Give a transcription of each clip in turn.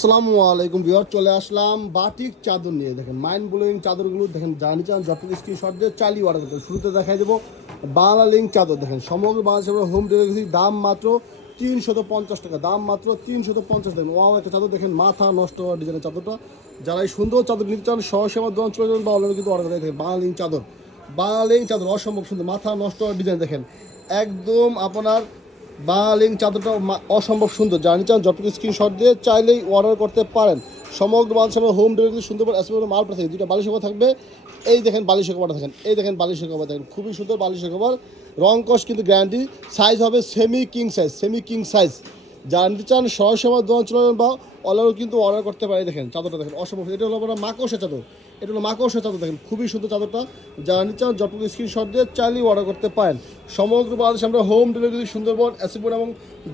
আসসালামু আলাইকুম বিহার চলে আসলাম বাটিক চাদর নিয়ে। দেখেন মাইন্ড ব্লোয়িং চাদরগুলো, দেখেন জানি চান যতটুকু স্ক্রিনশট দিয়ে চালিয়ে অর্ডার করতে। শুরুতে দেখাই দেবো বাংলা চাদর। দেখেন, সমগ্র বাংলাদেশের হোম ডেলিভারি দাম মাত্র তিনশত পঞ্চাশ টাকা, দাম মাত্র তিনশত পঞ্চাশ দেখেন ওয়াও, একটা চাদর, দেখেন, মাথা নষ্ট হওয়া ডিজাইনের চাদরটা। যারা এই সুন্দর চাদর নিতে চান সহসেবা দোকান চলে যাবেন বা অনলাইনে কিন্তু অর্ডার করে দেখেন বাংলা লিঙ্ক চাদর। বাংলা চাদর, অসম্ভব সুন্দর, মাথা নষ্ট হওয়ার ডিজাইন দেখেন। একদম আপনার বাঙালিং চাদরটা অসম্ভব সুন্দর। জানি চান যতটুকু স্ক্রিনশট দিয়ে চাইলেই অর্ডার করতে পারেন। সমগ্র বাংলাদেশের হোম ডেলিভারি সুন্দরবন এসে মাল পাঠাই দুটো বালিশ কভার থাকবে। এই দেখেন বালিশের কভারটা দেখেন। এই দেখেন বালিশের কভার দেখেন। খুবই সুন্দর বালিশের কভার। রং কস কিন্তু গ্যারান্টি সাইজ হবে semi king size semi king size যারা নিতে চান আমার দোকান চলে বা অনলাইনেও কিন্তু অর্ডার করতে পারে দেখেন, চাদরটা দেখেন, অসম্ভব। এটা হলো আপনার মাকড়সা চাদর। এটা হলো মাকড়সা চাদর, দেখেন, খুবই সুন্দর চাদরটা। যারা নিতে চান যতটুকু স্ক্রিনশট দিয়ে চাইলেই অর্ডার করতে পারেন। সমগ্র বাংলাদেশে আমরা হোম ডেলিভারি সুন্দরবন অ্যাসিপুর এবং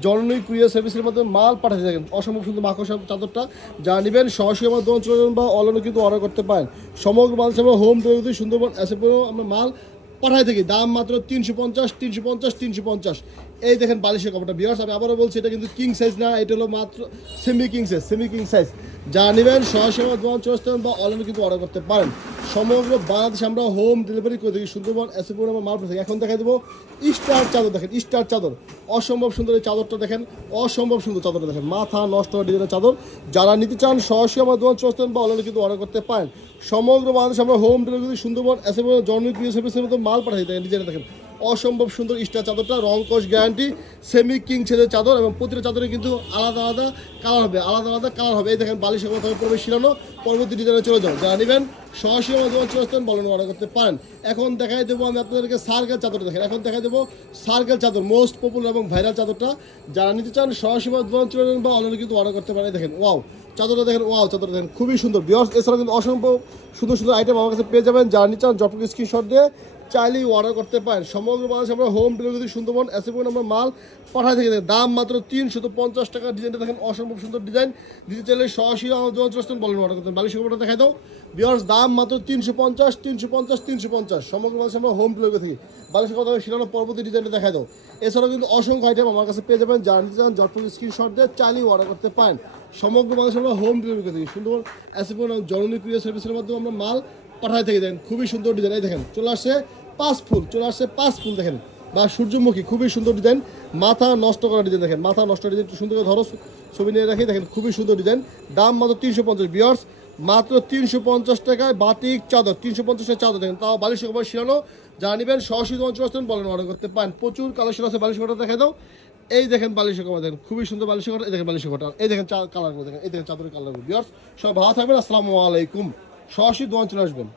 জননী কুরিয়ার সার্ভিসের মাধ্যমে মাল পাঠাতে থাকেন। অসম্ভব সুন্দর মাকড়সা চাদরটা। যারা নেবেন সরাসরি আমার দোকান চলে বা অনলাইনে কিন্তু অর্ডার করতে পারেন। সমগ্র বাংলাদেশে আমরা হোম ডেলিভারি সুন্দরবন অ্যাসিপুর আমরা মাল পাঠাই থাকি। দাম মাত্র তিনশো পঞ্চাশ তিনশো পঞ্চাশ তিনশো পঞ্চাশ। এই দেখেন বালিশের কাপড়টা। বিয়ার্স আমি আবারও বলছি, এটা কিন্তু কিং সাইজ না, এটা হলো মাত্র semi king size semi king size যা নেবেন সহসেবা দোকান চলে বা অনলাইনে কিন্তু অর্ডার করতে পারেন। সমগ্র বাংলাদেশে আমরা হোম ডেলিভারি করে থাকি। সুন্দরবন এসিপুর আমার মাল পাঠাই এখন দেখাই দেবো স্টার চাদর দেখেন, স্টার চাদর। অসম্ভব সুন্দর এই চাদরটা দেখেন, অসম্ভব সুন্দর চাদরটা দেখেন। মাথা নষ্ট ডিজাইনের চাদর। যারা নিতে চান, সরাসরি আমার দোকান চলে আসতে বা অনলাইনে কিন্তু অর্ডার করতে পারেন। সমগ্র বাংলাদেশে আমরা হোম ডেলিভারি সুন্দরবন এসিপুর জন্মিক প্রিয় মতো মাল পাঠাই দেখেন ডিজাইনে দেখেন। অসম্ভব সুন্দর স্টার চাদরটা রং কস গ্যারান্টি সেমি কিং ছেদের চাদর এবং প্রতিটা চাদরে কিন্তু আলাদা আলাদা কালার হবে, আলাদা আলাদা কালার হবে। এই দেখেন বালিশের কথা পড়বে শিরানো, পরবর্তী ডিজাইনে চলে যাও। যারা নেবেন, সরাসরি আমার দোকান চলে আসতেন বলেন অর্ডার করতে পারেন। এখন দেখাই দেবো আমি আপনাদেরকে সার্কেল চাদর দেখেন। এখন দেখাই দেবো সার্কেল চাদর মোস্ট পপুলার এবং ভাইরাল চাদরটা। যারা নিতে চান, সরাসরি আমার দোকান চলে বা অনলাইনে কিন্তু অর্ডার করতে পারেন। দেখেন ওয়াও চাদরটা দেখেন ওয়াও চাদরটা দেখেন, খুবই সুন্দর। বিয়ার্স এছাড়া কিন্তু অসম্ভব সুন্দর সুন্দর আইটেম আমার কাছে পেয়ে যাবেন। যারা নিতে চান যতটুকু স্ক্রিনশট দিয়ে চাইলেই অর্ডার করতে পারেন। সমগ্র বাংলাদেশে আমরা হোম ডেলিভারি সুন্দরবন এসে আমরা মাল পাঠাই থেকে। দাম মাত্র তিনশো পঞ্চাশ টাকা। ডিজাইনটা দেখেন অসম্ভব সুন্দর ডিজাইন দিতে চাইলে সরাসরি আমার দোকান বলেন অর্ডার করতেন বালিশ কপড়টা দেখাই দাও। বিয়ার্স দাম মাত্র তিনশো পঞ্চাশ তিনশো পঞ্চাশ তিনশো পঞ্চাশ। সমগ্র বাংলাদেশে আমরা হোম ডেলিভারি থাকি। বালিশ কথা সেটা পরবর্তী ডিজাইনটা দেখাই দাও। এছাড়াও কিন্তু অসংখ্য আইটেম আমার কাছে পেয়ে যাবেন। যারা নিতে চান, জটপুর স্ক্রিনশট দিয়ে চাইলেই অর্ডার করতে পারেন। সমগ্র বাংলাদেশে আমরা হোম ডেলিভারি থাকি। সুন্দর অ্যাসিপন জননী কুরিয়ার সার্ভিসের মাধ্যমে আমরা মাল পাঠাই থেকে। দেখেন, খুবই সুন্দর ডিজাইন দেখেন, চলে আসছে পাঁচ ফুল, চলে আসছে পাঁচ ফুল দেখেন। বা সূর্যমুখী, খুবই সুন্দর ডিজাইন। মাথা নষ্ট করা ডিজাইন দেখেন, মাথা নষ্ট ডিজাইন সুন্দর করে ধরো ছবি নিয়ে রাখি, দেখেন খুবই সুন্দর ডিজাইন। দাম মাত্র তিনশো পঞ্চাশ বিয়ার্স মাত্র তিনশো পঞ্চাশ টাকায় বাটিক চাদর, তিনশো পঞ্চাশের চাদর দেখেন। তাও বালিশ কভার শিরানো যারা নেবেন সরাসরি অঞ্চল বলেন অর্ডার করতে পারেন। প্রচুর কালেকশন আছে বালিশ কভারটা দেখাই দাও। এই দেখেন বালিশ কভার দেখেন খুবই সুন্দর বালিশ কভার এই দেখেন বালিশ কভারটা এই দেখেন কালারগুলো দেখেন, এই দেখেন চাদরের কালারগুলো বিয়ার্স সব ভালো থাকবেন, আসসালামু আলাইকুম। সরাসরি দোকান চলে আসবেন।